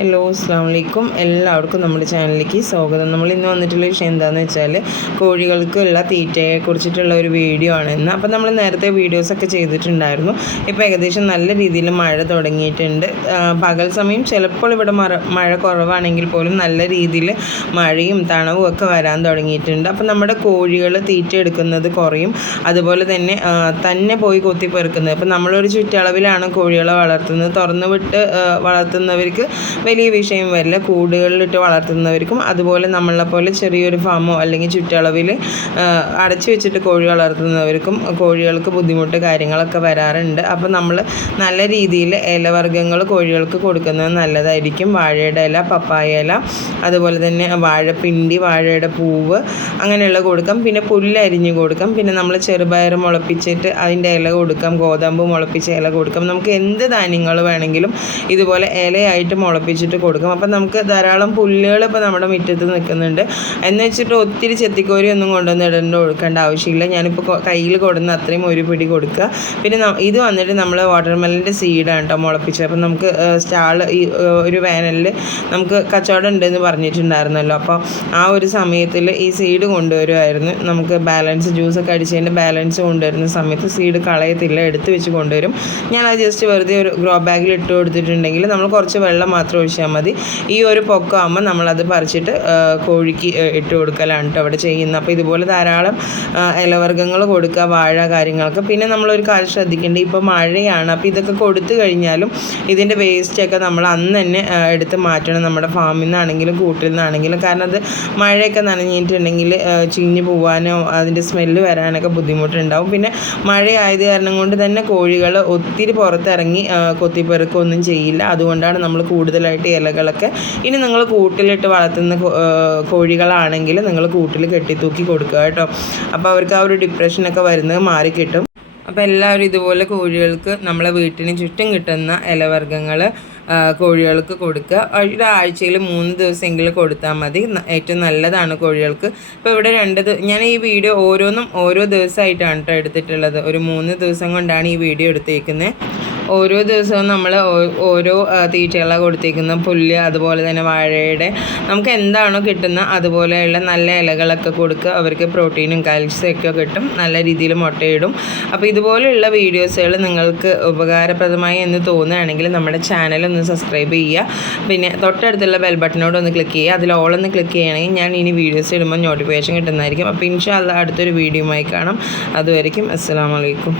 Hello അസ്സാം വലൈക്കും എല്ലാവർക്കും നമ്മുടെ ചാനലിലേക്ക് സ്വാഗതം. നമ്മൾ ഇന്ന് വന്നിട്ടുള്ള വിഷയം എന്താണെന്ന് വെച്ചാൽ കോഴികൾക്കുള്ള തീറ്റയെ കുറിച്ചിട്ടുള്ള ഒരു വീഡിയോ ആണ് ഇന്ന്. അപ്പം നമ്മൾ നേരത്തെ വീഡിയോസൊക്കെ ചെയ്തിട്ടുണ്ടായിരുന്നു. ഇപ്പോൾ ഏകദേശം നല്ല രീതിയിൽ മഴ തുടങ്ങിയിട്ടുണ്ട്. പകൽ സമയം ചിലപ്പോൾ ഇവിടെ മഴ കുറവാണെങ്കിൽ പോലും നല്ല രീതിയിൽ മഴയും തണവും ഒക്കെ വരാൻ തുടങ്ങിയിട്ടുണ്ട്. അപ്പം നമ്മുടെ കോഴികൾ തീറ്റ എടുക്കുന്നത് കുറയും. അതുപോലെ തന്നെ തന്നെ പോയി കൊത്തിപ്പെറുക്കുന്നത്. അപ്പം നമ്മളൊരു ചുറ്റളവിലാണ് കോഴികളെ വളർത്തുന്നത്. തുറന്നു വിട്ട് വളർത്തുന്നവർക്ക് വലിയ വിഷയം വരില്ല കൂടുകളിലിട്ട് വളർത്തുന്നവർക്കും അതുപോലെ നമ്മളെ പോലെ ചെറിയൊരു ഫാമോ അല്ലെങ്കിൽ ചുറ്റളവിൽ അടച്ചു വെച്ചിട്ട് കോഴി വളർത്തുന്നവർക്കും കോഴികൾക്ക് ബുദ്ധിമുട്ട് കാര്യങ്ങളൊക്കെ വരാറുണ്ട്. അപ്പോൾ നമ്മൾ നല്ല രീതിയിൽ ഇലവർഗങ്ങൾ കോഴികൾക്ക് കൊടുക്കുന്നത് നല്ലതായിരിക്കും. വാഴയുടെ ഇല പപ്പായ ഇല അതുപോലെ തന്നെ വാഴപ്പിണ്ടി വാഴയുടെ പൂവ് അങ്ങനെയുള്ള കൊടുക്കാം. പിന്നെ പുല്ല് അരിഞ്ഞ് കൊടുക്കാം. പിന്നെ നമ്മൾ ചെറുപയർ മുളപ്പിച്ചിട്ട് അതിന്റെ ഇല കൊടുക്കാം. ഗോതമ്പ് മുളപ്പിച്ച ഇല കൊടുക്കാം. നമുക്ക് എന്ത് ധാന്യങ്ങൾ വേണമെങ്കിലും ഇതുപോലെ ഇലയായിട്ട് മുളപ്പിച്ചിട്ട് കൊടുക്കും. അപ്പം നമുക്ക് ധാരാളം പുല്ലുകൾ ഇപ്പോൾ നമ്മുടെ മുറ്റത്ത് നിൽക്കുന്നുണ്ട്. എന്ന് വെച്ചിട്ട് ഒത്തിരി ചെത്തിക്കോരി ഒന്നും കൊണ്ടുവന്ന് ഇടേണ്ട കൊടുക്കേണ്ട ആവശ്യമില്ല. ഞാനിപ്പോൾ കയ്യിൽ കൊടുന്ന അത്രയും ഒരു പിടി കൊടുക്കുക. പിന്നെ ഇത് വന്നിട്ട് നമ്മൾ വാട്ടർമെലിന്റെ സീഡാണ് കേട്ടോ മുളപ്പിച്ചത്. അപ്പം നമുക്ക് സ്റ്റാൾ ഈ ഒരു വേനലിൽ നമുക്ക് കച്ചവടം ഉണ്ടെന്ന് പറഞ്ഞിട്ടുണ്ടായിരുന്നല്ലോ. അപ്പോൾ ആ ഒരു സമയത്തിൽ ഈ സീഡ് കൊണ്ടുവരുമായിരുന്നു. നമുക്ക് ബാലൻസ് ജ്യൂസൊക്കെ അടിച്ചതിന്റെ ബാലൻസ് കൊണ്ടുവരുന്ന സമയത്ത് സീഡ് കളയത്തില്ല എടുത്ത് വെച്ച് കൊണ്ടുവരും. ഞാൻ അത് ജസ്റ്റ് വെറുതെ ഒരു ഗ്രോ ബാഗിൽ ഇട്ട് കൊടുത്തിട്ടുണ്ടെങ്കിൽ നമ്മൾ കുറച്ച് വെള്ളം മാത്രം ഒഴിച്ചാൽ മതി. ഈ ഒരു പൊക്കമാകുമ്പോൾ നമ്മളത് പറിച്ചിട്ട് കോഴിക്ക് ഇട്ട് കൊടുക്കലാണ് കേട്ടോ അവിടെ ചെയ്യുന്നത്. അപ്പോൾ ഇതുപോലെ ധാരാളം ഇലവർഗങ്ങൾ കൊടുക്കുക വാഴ കാര്യങ്ങളൊക്കെ. പിന്നെ നമ്മളൊരു കാര്യം ശ്രദ്ധിക്കേണ്ടത് ഇപ്പോൾ മഴയാണ്. അപ്പോൾ ഇതൊക്കെ കൊടുത്തു കഴിഞ്ഞാലും ഇതിന്റെ വേസ്റ്റൊക്കെ നമ്മൾ അന്ന് തന്നെ എടുത്ത് മാറ്റണം. നമ്മുടെ ഫാമിൽ നിന്നാണെങ്കിലും കൂട്ടിൽ നിന്നാണെങ്കിലും. കാരണം അത് മഴയൊക്കെ നനഞ്ഞിട്ടുണ്ടെങ്കിൽ ചീഞ്ഞു പോകാനോ അതിന്റെ സ്മെല്ല് വരാനൊക്കെ ബുദ്ധിമുട്ടുണ്ടാവും. പിന്നെ മഴയായത് കാരണം കൊണ്ട് തന്നെ കോഴികൾ ഒത്തിരി പുറത്തിറങ്ങി കൊത്തിപ്പെറുക്കൊന്നും ചെയ്യില്ല. അതുകൊണ്ടാണ് നമ്മൾ കൂടുതലായിട്ട് ഇലകളൊക്കെ. ഇനി നിങ്ങൾ കൂട്ടിലിട്ട് വളർത്തുന്ന കോഴികളാണെങ്കിൽ നിങ്ങൾ കൂട്ടിൽ കെട്ടി തൂക്കി കൊടുക്കുക കേട്ടോ. അപ്പോൾ അവർക്ക് ആ ഒരു ഡിപ്രഷനൊക്കെ വരുന്നത് മാറിക്കിട്ടും അപ്പോൾ എല്ലാവരും ഇതുപോലെ കോഴികൾക്ക് നമ്മളെ വീട്ടിന് ചുറ്റും കിട്ടുന്ന ഇലവർഗങ്ങൾ കോഴികൾക്ക് കൊടുക്കുക. ഒരു ആഴ്ചയിൽ മൂന്ന് ദിവസമെങ്കിലും കൊടുത്താൽ മതി. ഏറ്റവും നല്ലതാണ് കോഴികൾക്ക്. ഇപ്പോൾ ഇവിടെ രണ്ട് ഞാൻ ഈ വീഡിയോ ഓരോന്നും ഓരോ ദിവസമായിട്ടാണ് കേട്ടോ എടുത്തിട്ടുള്ളത്. ഒരു മൂന്ന് ദിവസം കൊണ്ടാണ് ഈ വീഡിയോ എടുത്തേക്കുന്നത് ഓരോ ദിവസവും നമ്മൾ ഓരോ തീറ്റകളാണ് കൊടുത്തേക്കുന്നത് പുല്ല് അതുപോലെ തന്നെ വാഴയുടെ. നമുക്ക് എന്താണോ കിട്ടുന്ന അതുപോലെയുള്ള നല്ല ഇലകളൊക്കെ കൊടുക്കുക അവർക്ക് പ്രോട്ടീനും കാൽസ്യം ഒക്കെ കിട്ടും. നല്ല രീതിയിൽ മുട്ടയിടും. അപ്പോൾ ഇതുപോലെയുള്ള വീഡിയോസുകൾ നിങ്ങൾക്ക് ഉപകാരപ്രദമായി എന്ന് തോന്നുകയാണെങ്കിൽ നമ്മുടെ ചാനൽ ഒന്ന് സബ്സ്ക്രൈബ് ചെയ്യുക. പിന്നെ തൊട്ടടുത്തുള്ള ബെൽ ബട്ടനോട് ഒന്ന് ക്ലിക്ക് ചെയ്യുക. അതിൽ ഓൾ ഒന്ന് ക്ലിക്ക് ചെയ്യുകയാണെങ്കിൽ ഞാൻ ഇനി വീഡിയോസ് ഇടുമ്പോൾ നോട്ടിഫിക്കേഷൻ കിട്ടുന്നതായിരിക്കും. അപ്പോൾ ഇൻഷാല്ല അടുത്തൊരു വീഡിയോ ആയി കാണാം. അതുവരെയും അസ്സാം വലൈക്കും